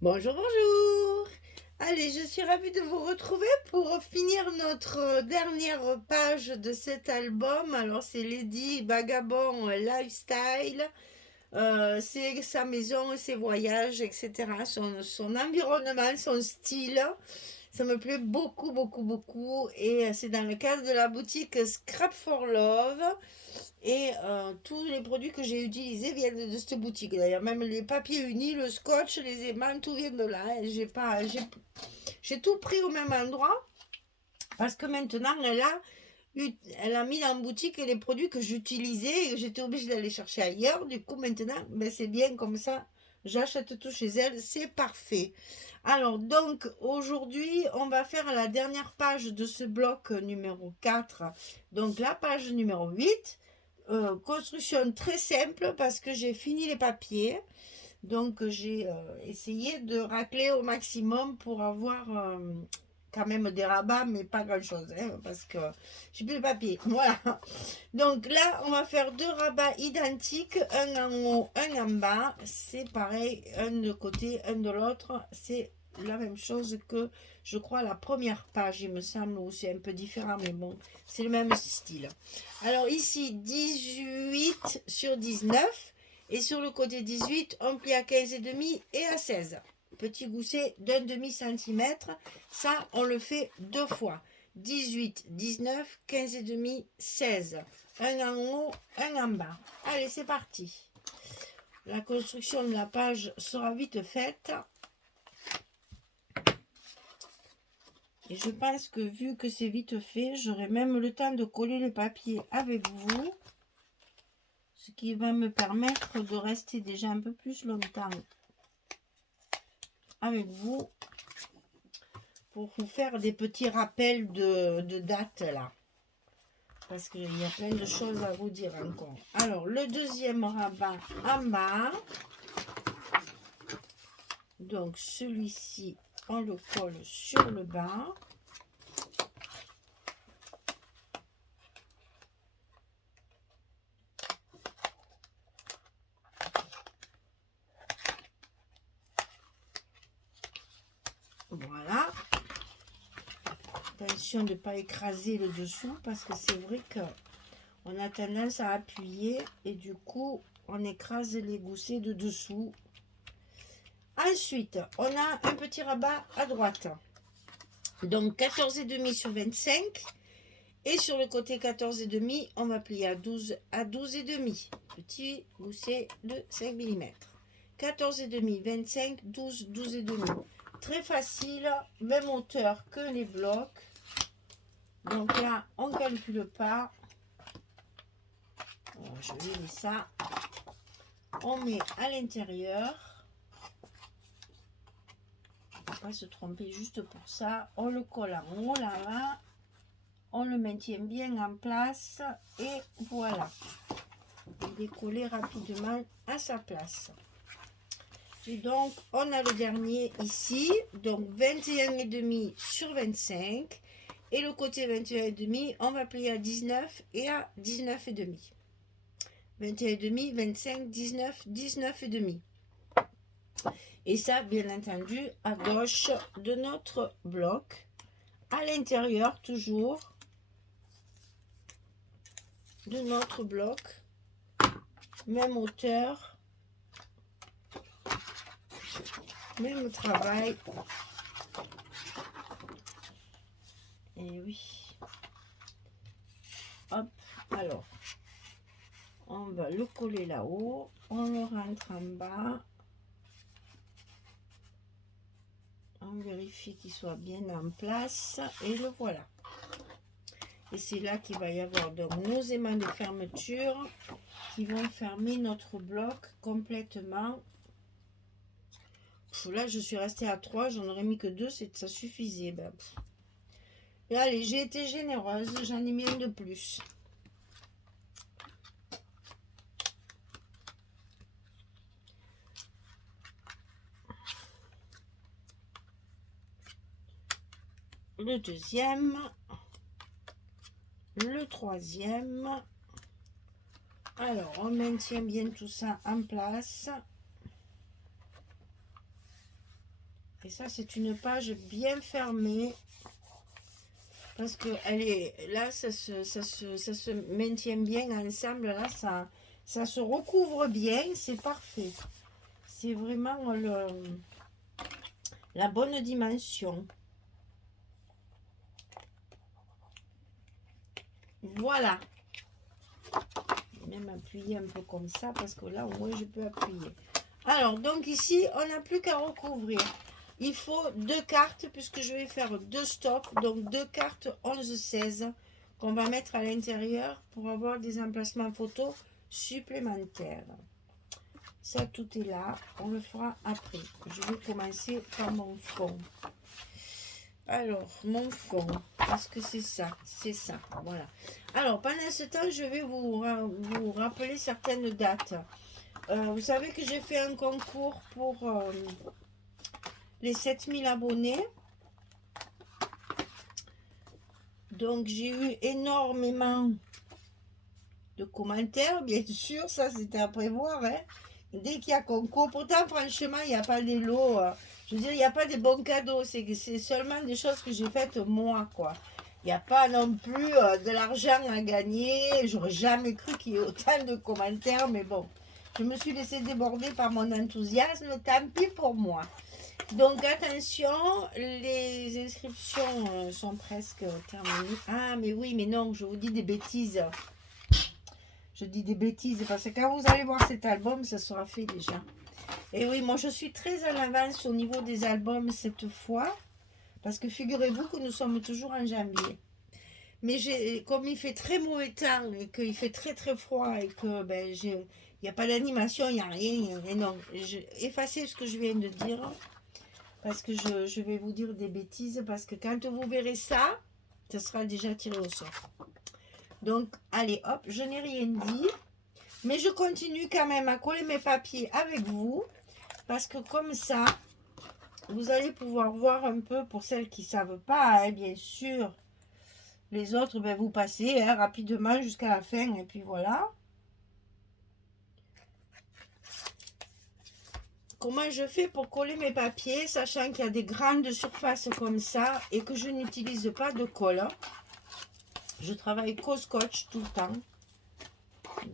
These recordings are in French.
Bonjour, bonjour. Allez, je suis ravie de vous retrouver pour finir notre dernière page de cet album. Alors, c'est Lady Vagabond Lifestyle. C'est sa maison, ses voyages, etc. Son environnement, son style. Ça me plaît beaucoup, beaucoup, beaucoup. Et c'est dans le cadre de la boutique Scrap for Love. Et tous les produits que j'ai utilisés viennent de cette boutique. D'ailleurs, même les papiers unis, le scotch, les aimants, tout vient de là. Et j'ai tout pris au même endroit parce que maintenant, elle a mis en boutique les produits que j'utilisais et que j'étais obligée d'aller chercher ailleurs. Du coup, maintenant, ben, c'est bien comme ça. J'achète tout chez elle, c'est parfait. Alors, donc, aujourd'hui, on va faire la dernière page de ce bloc numéro 4. Donc, la page numéro 8. Construction très simple parce que j'ai fini les papiers. Donc j'ai essayé de racler au maximum pour avoir quand même des rabats, mais pas grand chose, hein, parce que j'ai plus de papier. Voilà. Donc là, on va faire deux rabats identiques, un en haut, un en bas. C'est pareil, un de côté, un de l'autre. C'est la même chose que, je crois, la première page, il me semble, où c'est un peu différent, mais bon, c'est le même style. Alors ici, 18 sur 19. Et sur le côté 18, on plie à 15,5 et à 16. Petit gousset d'un demi-centimètre. Ça, on le fait deux fois. 18, 19, 15,5, 16. Un en haut, un en bas. Allez, c'est parti. La construction de la page sera vite faite. Et je pense que vu que c'est vite fait, j'aurai même le temps de coller les papiers avec vous. Ce qui va me permettre de rester déjà un peu plus longtemps avec vous pour vous faire des petits rappels de date là. Parce qu'il y a plein de choses à vous dire encore. Alors, le deuxième rabat en bas. Donc, celui-ci, on le colle sur le bas. Voilà. Attention de ne pas écraser le dessous parce que c'est vrai qu'on a tendance à appuyer et du coup, on écrase les goussets de dessous. Ensuite, on a un petit rabat à droite. Donc 14,5 sur 25. Et sur le côté 14,5, on va plier à 12,5. Petit gousset de 5 mm. 14,5, 25, 12, 12,5. Très facile, même hauteur que les blocs. Donc là, on ne calcule pas. Je vais mettre ça. On met à l'intérieur. On ne va pas se tromper juste pour ça. On le colle en haut là-bas. On le maintient bien en place. Et voilà. Il est collé rapidement à sa place. Et donc, on a le dernier ici. Donc, 21,5 sur 25. Et le côté 21,5, on va plier à 19 et à 19,5. 21,5, 25, 19, 19,5. Et ça, bien entendu, à gauche de notre bloc. À l'intérieur, toujours, de notre bloc. Même hauteur. Même travail. Et oui. Hop, alors. On va le coller là-haut. On le rentre en bas. On vérifie qu'il soit bien en place. Et le voilà. Et c'est là qu'il va y avoir donc nos aimants de fermeture qui vont fermer notre bloc complètement. Là, je suis restée à 3. J'en aurais mis que 2. Ça suffisait. Ben, et allez, j'ai été généreuse. J'en ai mis un de plus. Le deuxième. Le troisième. Alors, on maintient bien tout ça en place. Et ça, c'est une page bien fermée. Parce que elle est là, ça se maintient bien ensemble. Là, ça se recouvre bien. C'est parfait. C'est vraiment la bonne dimension. Voilà. Je vais même appuyer un peu comme ça parce que là, au moins, je peux appuyer. Alors, donc ici, on n'a plus qu'à recouvrir. Il faut 2 cartes puisque je vais faire 2 stocks. Donc, 2 cartes 11-16 qu'on va mettre à l'intérieur pour avoir des emplacements photos supplémentaires. Ça, tout est là. On le fera après. Je vais commencer par mon fond. Alors, mon fond, parce que c'est ça, voilà. Alors, pendant ce temps, je vais vous rappeler certaines dates. Vous savez que j'ai fait un concours pour les 7000 abonnés. Donc, j'ai eu énormément de commentaires, bien sûr, ça c'était à prévoir, hein. Dès qu'il y a concours, pourtant, franchement, il n'y a pas des lots... je veux dire, il n'y a pas des bons cadeaux, c'est seulement des choses que j'ai faites moi, quoi. Il n'y a pas non plus de l'argent à gagner. J'aurais jamais cru qu'il y ait autant de commentaires, mais bon. Je me suis laissée déborder par mon enthousiasme, tant pis pour moi. Donc attention, les inscriptions sont presque terminées. Ah, mais oui, mais non, je vous dis des bêtises. Je dis des bêtises parce que quand vous allez voir cet album, ça sera fait déjà. Et oui, moi je suis très en avance au niveau des albums cette fois. Parce que figurez-vous que nous sommes toujours en janvier. Mais comme il fait très mauvais temps et qu'il fait très très froid et que ben, il n'y a pas d'animation, il n'y a rien. Et non, effacez ce que je viens de dire. Parce que je vais vous dire des bêtises. Parce que quand vous verrez ça, ça sera déjà tiré au sort. Donc, allez, hop, je n'ai rien dit. Mais je continue quand même à coller mes papiers avec vous. Parce que comme ça, vous allez pouvoir voir un peu pour celles qui ne savent pas, hein, bien sûr. Les autres, ben, vous passez hein, rapidement jusqu'à la fin. Et puis voilà. Comment je fais pour coller mes papiers, sachant qu'il y a des grandes surfaces comme ça et que je n'utilise pas de colle. Je travaille qu'au scotch tout le temps.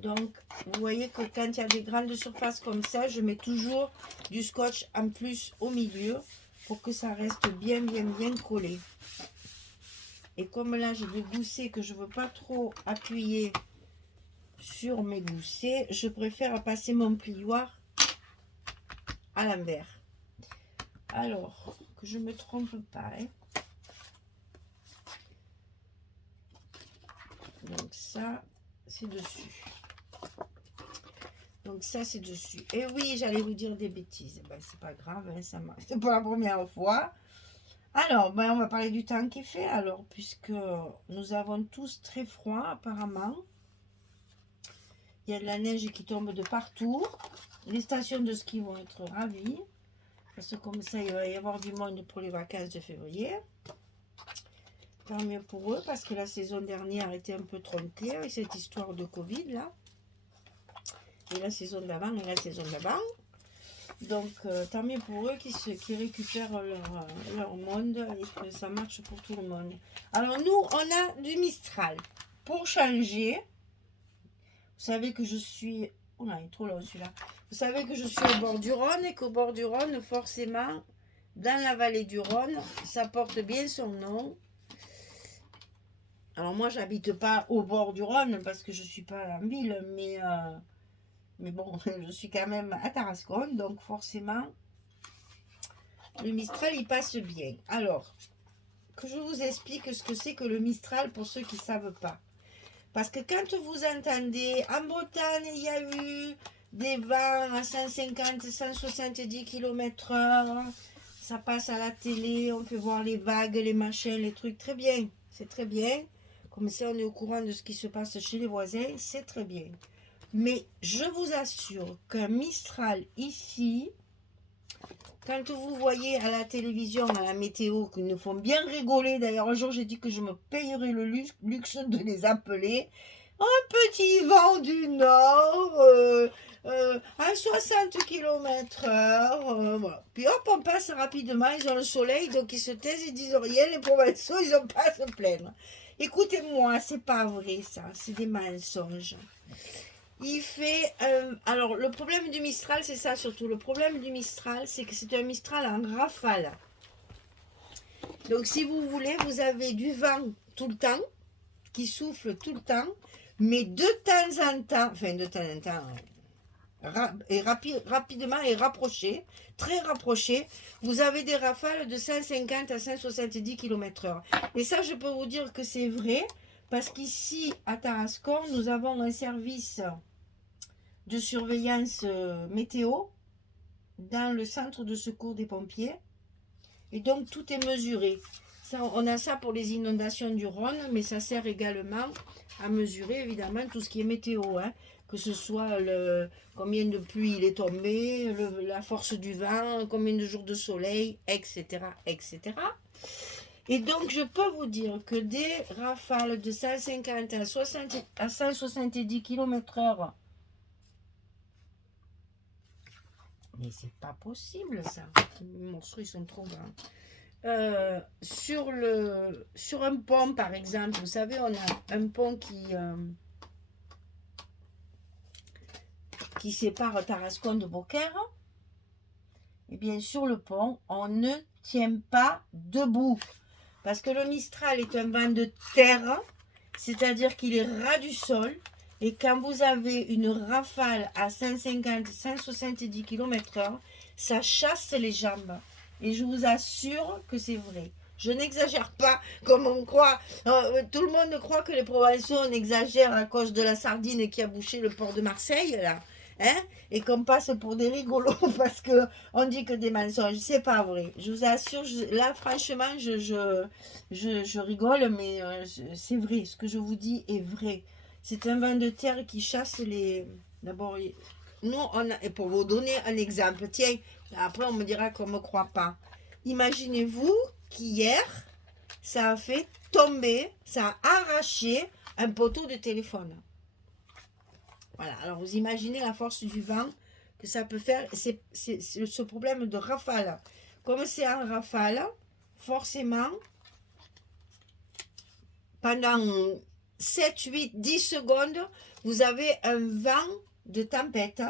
Donc, vous voyez que quand il y a des grandes surfaces comme ça, je mets toujours du scotch en plus au milieu pour que ça reste bien collé. Et comme là, j'ai des goussets que je ne veux pas trop appuyer sur mes goussets, je préfère passer mon plioir à l'envers. Alors, que je ne me trompe pas. Hein. Donc ça, c'est dessus. Donc ça, c'est dessus. Et oui, j'allais vous dire des bêtises. Ben, c'est pas grave, hein, ça marche. C'est pour la première fois. Alors, ben, on va parler du temps qu'il fait. Alors, puisque nous avons tous très froid, apparemment. Il y a de la neige qui tombe de partout. Les stations de ski vont être ravies. Parce que comme ça, il va y avoir du monde pour les vacances de février. Tant mieux pour eux, parce que la saison dernière était un peu tronquée avec cette histoire de Covid, là. Et la saison d'avant et la saison d'avant. Donc, tant mieux pour eux qui récupèrent leur monde et que ça marche pour tout le monde. Alors, nous, on a du Mistral. Pour changer, vous savez que je suis... Oh là, il est trop long celui-là. Vous savez que je suis au bord du Rhône et qu'au bord du Rhône, forcément, dans la vallée du Rhône, ça porte bien son nom. Alors, moi, j'habite pas au bord du Rhône parce que je suis pas en ville, mais bon, je suis quand même à Tarascon, donc forcément, le Mistral, il passe bien. Alors, que je vous explique ce que c'est que le Mistral pour ceux qui ne savent pas. Parce que quand vous entendez, en Bretagne, il y a eu des vents à 150, 170 km/h, ça passe à la télé, on fait voir les vagues, les machins, les trucs, très bien, c'est très bien. Comme ça, on est au courant de ce qui se passe chez les voisins, c'est très bien. Mais je vous assure qu'un Mistral ici, quand vous voyez à la télévision, à la météo, qu'ils nous font bien rigoler, d'ailleurs un jour j'ai dit que je me payerais le luxe de les appeler, un petit vent du nord, à 60 km/h. Voilà. Puis hop, on passe rapidement, ils ont le soleil, donc ils se taisent, ils disent rien, les provençaux, ils n'ont pas à se plaindre. Écoutez-moi, c'est pas vrai ça, c'est des mensonges. Il fait... alors, le problème du Mistral, c'est ça surtout. Le problème du Mistral, c'est que c'est un Mistral en rafale. Donc, si vous voulez, vous avez du vent tout le temps, qui souffle tout le temps, mais de temps en temps, enfin de temps en temps, et rapidement et rapproché, très rapproché, vous avez des rafales de 150 à 170 km/h. Et ça, je peux vous dire que c'est vrai, parce qu'ici, à Tarascon, nous avons un service de surveillance météo dans le centre de secours des pompiers. Et donc, tout est mesuré. Ça, on a ça pour les inondations du Rhône, mais ça sert également à mesurer, évidemment, tout ce qui est météo, hein. Que ce soit combien de pluie il est tombé, la force du vent, combien de jours de soleil, etc., etc. Et donc, je peux vous dire que des rafales de 150 à 170 km/h, mais c'est pas possible ça, les morceaux ils sont trop grands. Sur un pont par exemple, vous savez, on a un pont qui sépare Tarascon de Beaucaire. Et bien sur le pont, on ne tient pas debout. Parce que le Mistral est un vent de terre, c'est-à-dire qu'il est ras du sol. Et quand vous avez une rafale à 150-170 km/h, ça chasse les jambes. Et je vous assure que c'est vrai. Je n'exagère pas comme on croit. Tout le monde croit que les Provençaux, on exagère à cause de la sardine qui a bouché le port de Marseille, là. Hein, et qu'on passe pour des rigolos parce qu'on dit que des mensonges. C'est pas vrai. Je vous assure, là, franchement, je rigole, mais c'est vrai. Ce que je vous dis est vrai. C'est un vent de terre qui chasse les... D'abord, nous, et pour vous donner un exemple, tiens, après on me dira qu'on ne me croit pas. Imaginez-vous qu'hier, ça a fait tomber, ça a arraché un poteau de téléphone. Voilà, alors vous imaginez la force du vent que ça peut faire. C'est ce problème de rafale. Comme c'est en rafale, forcément, pendant 7, 8, 10 secondes, vous avez un vent de tempête.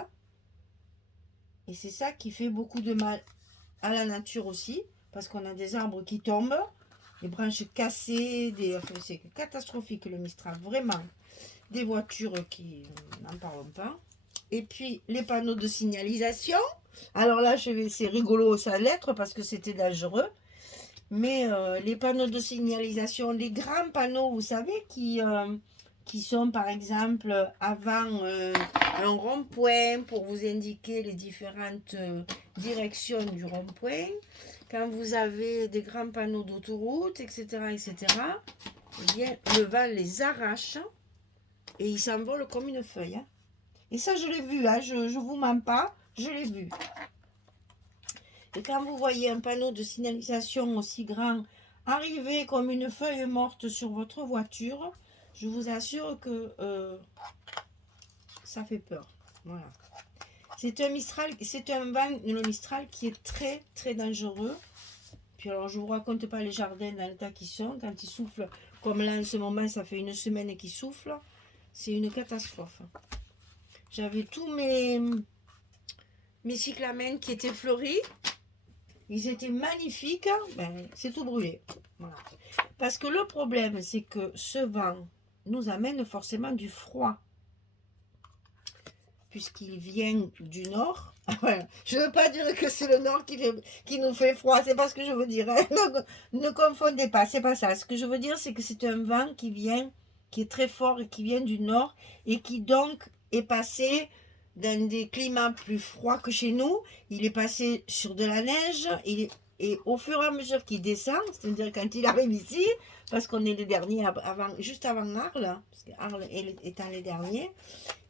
Et c'est ça qui fait beaucoup de mal à la nature aussi, parce qu'on a des arbres qui tombent, des branches cassées, c'est catastrophique le Mistral, vraiment. Des voitures qui n'en parlons pas. Et puis les panneaux de signalisation. Alors là, c'est rigolo ça l'être parce que c'était dangereux. Mais les panneaux de signalisation, les grands panneaux, vous savez, qui sont par exemple avant un rond-point pour vous indiquer les différentes directions du rond-point. Quand vous avez des grands panneaux d'autoroute, etc., etc., eh bien, le vent les arrache. Et il s'envole comme une feuille. Hein. Et ça, je l'ai vu. Hein. Je ne vous mens pas. Je l'ai vu. Et quand vous voyez un panneau de signalisation aussi grand arriver comme une feuille morte sur votre voiture, je vous assure que ça fait peur. Voilà. C'est un Mistral, c'est un vent, le Mistral qui est très, très dangereux. Puis alors, je ne vous raconte pas les jardins dans l'état qu'ils sont. Quand ils soufflent, comme là en ce moment, ça fait une semaine qu'ils soufflent. C'est une catastrophe. J'avais tous mes cyclamens qui étaient fleuris. Ils étaient magnifiques. Ben, c'est tout brûlé. Voilà. Parce que le problème, c'est que ce vent nous amène forcément du froid. Puisqu'il vient du nord. Je ne veux pas dire que c'est le nord qui nous fait froid. C'est pas ce que je veux dire. Hein. Ne confondez pas. C'est pas ça. Ce que je veux dire, c'est que c'est un vent qui est très fort et qui vient du nord et qui donc est passé dans des climats plus froids que chez nous. Il est passé sur de la neige et au fur et à mesure qu'il descend, c'est-à-dire quand il arrive ici, parce qu'on est les derniers juste avant Arles, parce que Arles étant les derniers,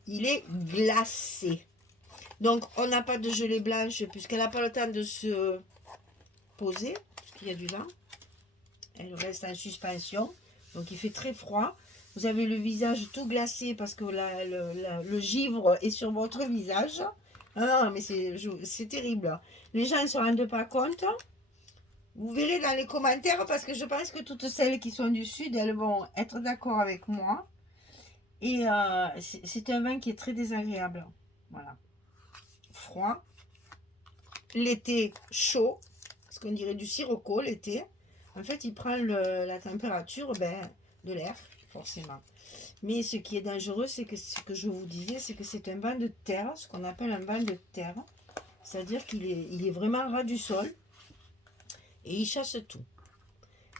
il est glacé. Donc on n'a pas de gelée blanche puisqu'elle n'a pas le temps de se poser, parce qu'il y a du vent. Elle reste en suspension. Donc il fait très froid. Vous avez le visage tout glacé parce que le givre est sur votre visage. Ah non, mais c'est terrible. Les gens ne se rendent pas compte. Vous verrez dans les commentaires parce que je pense que toutes celles qui sont du sud, elles vont être d'accord avec moi. Et c'est un vin qui est très désagréable. Voilà. Froid. L'été, chaud. Parce qu'on dirait du sirocco l'été. En fait, il prend la température de l'air, forcément. Mais ce qui est dangereux, c'est que ce que je vous disais, c'est que c'est un vin de terre, ce qu'on appelle un vin de terre. C'est-à-dire qu'il est vraiment ras du sol. Et il chasse tout.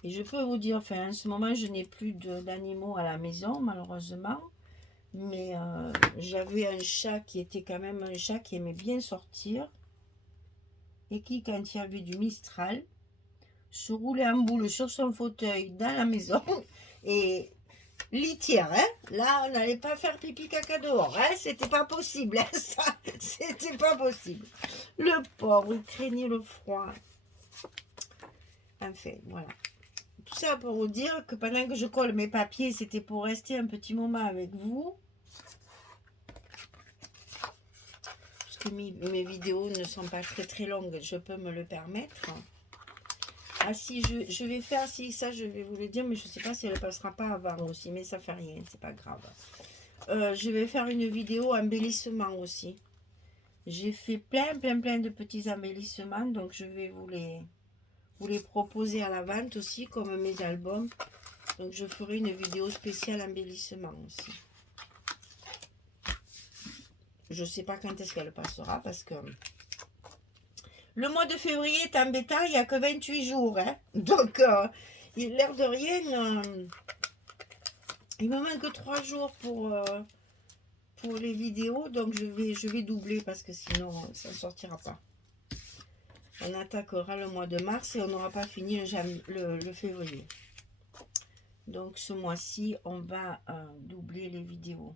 Et je peux vous dire, enfin, en ce moment, je n'ai plus d'animaux à la maison, malheureusement. Mais j'avais un chat qui était quand même un chat qui aimait bien sortir. Et qui, quand il y avait du Mistral, se roulait en boule sur son fauteuil dans la maison. Et litière, hein. Là, on n'allait pas faire pipi caca dehors, hein. C'était pas possible, hein, ça. C'était pas possible. Le pauvre, il craignait le froid. Enfin, voilà. Tout ça pour vous dire que pendant que je colle mes papiers, c'était pour rester un petit moment avec vous. Parce que mes vidéos ne sont pas très très longues, je peux me le permettre. Ah si, je vais faire, si ça je vais vous le dire, mais je ne sais pas si elle ne passera pas avant aussi, mais ça fait rien, c'est pas grave. Je vais faire une vidéo embellissement aussi. J'ai fait plein de petits embellissements, donc je vais vous les proposer à la vente aussi, comme mes albums. Donc je ferai une vidéo spéciale embellissement aussi. Je ne sais pas quand est-ce qu'elle passera, parce que le mois de février est embêtant, il n'y a que 28 jours. Hein. Donc, l'air de rien, il me manque 3 jours pour les vidéos. Donc, je vais doubler parce que sinon, ça ne sortira pas. On attaquera le mois de mars et on n'aura pas fini le février. Donc, ce mois-ci, on va doubler les vidéos.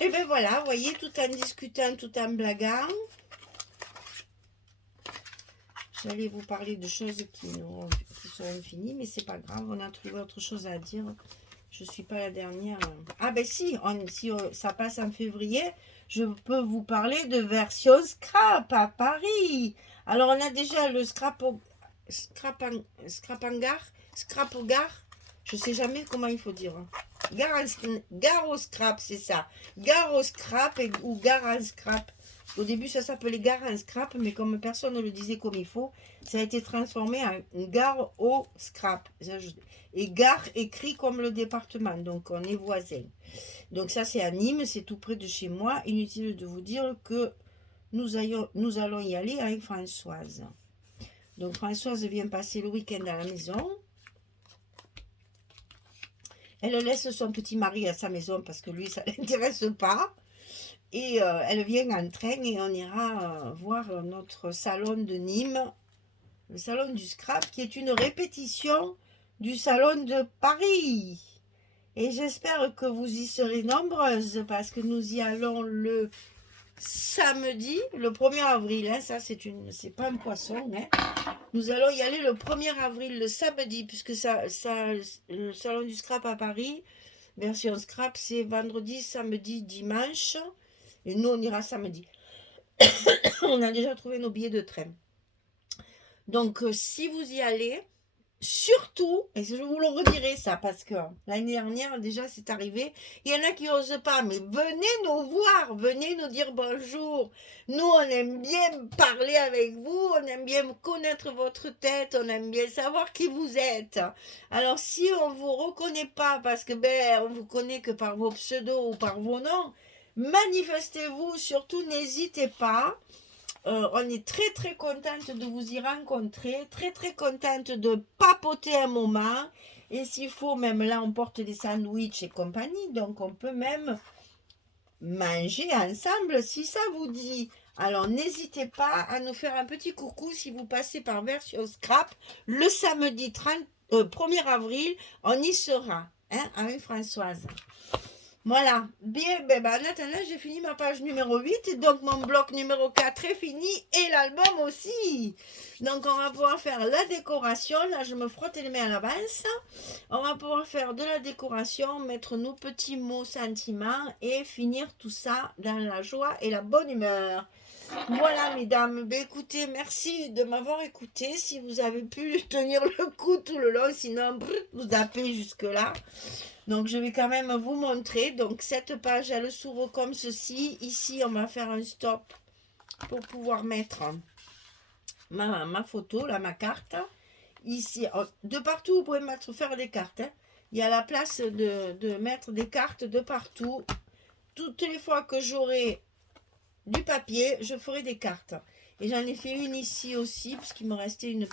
Et bien voilà, vous voyez, tout en discutant, tout en blaguant. J'allais vous parler de choses qui sont infinies, mais c'est pas grave, on a trouvé autre chose à dire. Je ne suis pas la dernière. Ah ben si, ça passe en février, je peux vous parler de version scrap à Paris. Alors on a déjà le scrap au gare. Je sais jamais comment il faut dire. Gare au scrap, c'est ça. Gare au scrap ou gare à scrap. Au début, ça s'appelait gare à scrap, mais comme personne ne le disait comme il faut, ça a été transformé en gare au scrap. Et gare écrit comme le département, donc on est voisins. Donc ça, c'est à Nîmes, c'est tout près de chez moi. Inutile de vous dire que nous allons y aller avec Françoise. Donc Françoise vient passer le week-end à la maison. Elle laisse son petit mari à sa maison parce que lui, ça ne l'intéresse pas. Et elle vient en train et on ira voir notre salon de Nîmes, le salon du scrap, qui est une répétition du salon de Paris. Et j'espère que vous y serez nombreuses parce que nous y allons le samedi, le 1er avril. Hein, ça, c'est pas un poisson. Hein. Nous allons y aller le 1er avril, le samedi, puisque le salon du scrap à Paris, version scrap, c'est vendredi, samedi, dimanche. Et nous, on ira samedi. On a déjà trouvé nos billets de train. Donc, si vous y allez, surtout, et je vous le redirai ça, parce que l'année dernière, déjà, c'est arrivé, il y en a qui n'osent pas, mais venez nous voir, venez nous dire bonjour. Nous, on aime bien parler avec vous, on aime bien connaître votre tête, on aime bien savoir qui vous êtes. Alors, si on ne vous reconnaît pas, parce que on vous connaît que par vos pseudos ou par vos noms, manifestez-vous, surtout n'hésitez pas. On est très très contente de vous y rencontrer, très très contente de papoter un moment, et s'il faut, même là on porte des sandwichs et compagnie, donc on peut même manger ensemble si ça vous dit. Alors n'hésitez pas à nous faire un petit coucou si vous passez par version scrap le samedi 1er avril, on y sera, hein, avec Françoise. Voilà. Bien, en attendant, j'ai fini ma page numéro 8. Donc, mon bloc numéro 4 est fini. Et l'album aussi. Donc, on va pouvoir faire la décoration. Là, je me frotte les mains à l'avance. On va pouvoir faire de la décoration, mettre nos petits mots sentiments et finir tout ça dans la joie et la bonne humeur. Voilà, mesdames. Écoutez, merci de m'avoir écouté. Si vous avez pu tenir le coup tout le long, sinon, vous zappez jusque-là. Donc, je vais quand même vous montrer. Donc, cette page, elle s'ouvre comme ceci. Ici, on va faire un stop pour pouvoir mettre ma photo, là, ma carte. Ici, de partout, vous pouvez faire des cartes. Hein. Il y a la place de mettre des cartes de partout. Toutes les fois que j'aurai du papier, je ferai des cartes. Et j'en ai fait une ici aussi, puisqu'il me restait une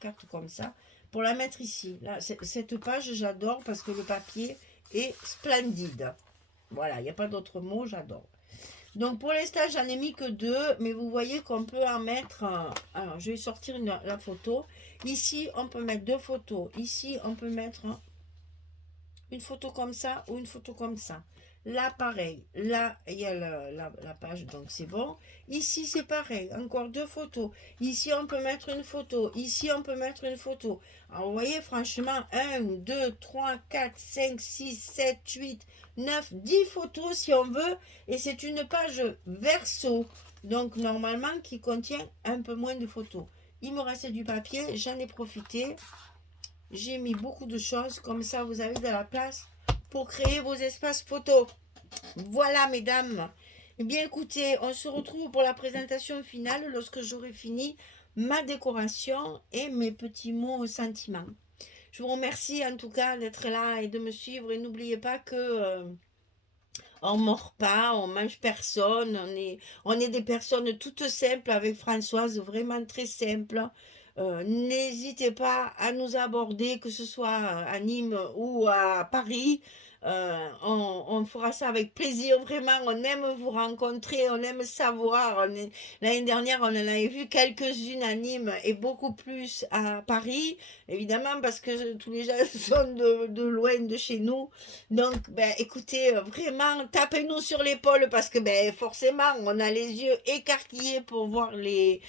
carte comme ça, pour la mettre ici. Là, cette page, j'adore parce que le papier est splendide. Voilà, il n'y a pas d'autre mot, j'adore. Donc pour l'instant, j'en ai mis que 2, mais vous voyez qu'on peut en mettre... alors, je vais sortir la photo. Ici, on peut mettre 2 photos. Ici, on peut mettre une photo comme ça ou une photo comme ça. Là, pareil. Là, il y a la page, donc c'est bon. Ici, c'est pareil. Encore 2 photos. Ici, on peut mettre une photo. Ici, on peut mettre une photo. Alors, vous voyez, franchement, 1, 2, 3, 4, 5, 6, 7, 8, 9, 10 photos si on veut. Et c'est une page verso. Donc, normalement, qui contient un peu moins de photos. Il me restait du papier. J'en ai profité. J'ai mis beaucoup de choses. Comme ça, vous avez de la place pour créer vos espaces photos. Voilà, mesdames. Eh bien, écoutez, on se retrouve pour la présentation finale lorsque j'aurai fini ma décoration et mes petits mots sentiments. Je vous remercie en tout cas d'être là et de me suivre. Et n'oubliez pas que on mord pas, on mange personne. On est des personnes toutes simples avec Françoise, vraiment très simples. N'hésitez pas à nous aborder, que ce soit à Nîmes ou à Paris. On fera ça avec plaisir, vraiment. On aime vous rencontrer, on aime savoir. L'année dernière, on en avait vu quelques-unes à Nîmes et beaucoup plus à Paris, évidemment, parce que tous les gens sont de loin de chez nous. Donc, écoutez, vraiment, tapez-nous sur l'épaule parce que forcément, on a les yeux écarquillés pour voir les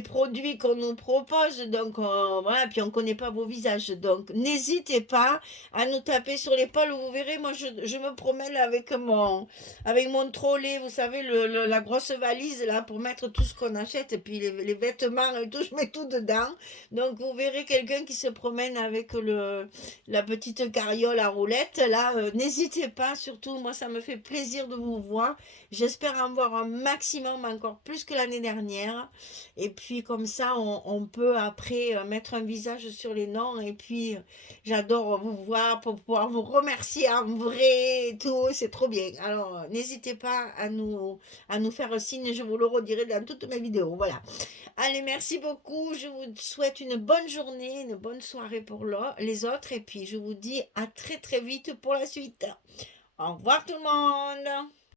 produits qu'on nous propose. Donc, voilà, puis on ne connaît pas vos visages. Donc, n'hésitez pas à nous taper sur l'épaule. Vous verrez, moi, je me promène avec mon trolley, vous savez, la grosse valise, là, pour mettre tout ce qu'on achète, et puis les vêtements et tout, je mets tout dedans. Donc, vous verrez quelqu'un qui se promène avec la petite carriole à roulettes, là, n'hésitez pas, surtout, moi, ça me fait plaisir de vous voir. J'espère en voir un maximum, encore plus que l'année dernière. Et puis comme ça, on peut après mettre un visage sur les noms. Et puis j'adore vous voir pour pouvoir vous remercier en vrai et tout. C'est trop bien. Alors n'hésitez pas à nous faire un signe. Je vous le redirai dans toutes mes vidéos. Voilà. Allez, merci beaucoup. Je vous souhaite une bonne journée, une bonne soirée pour les autres. Et puis je vous dis à très très vite pour la suite. Au revoir tout le monde.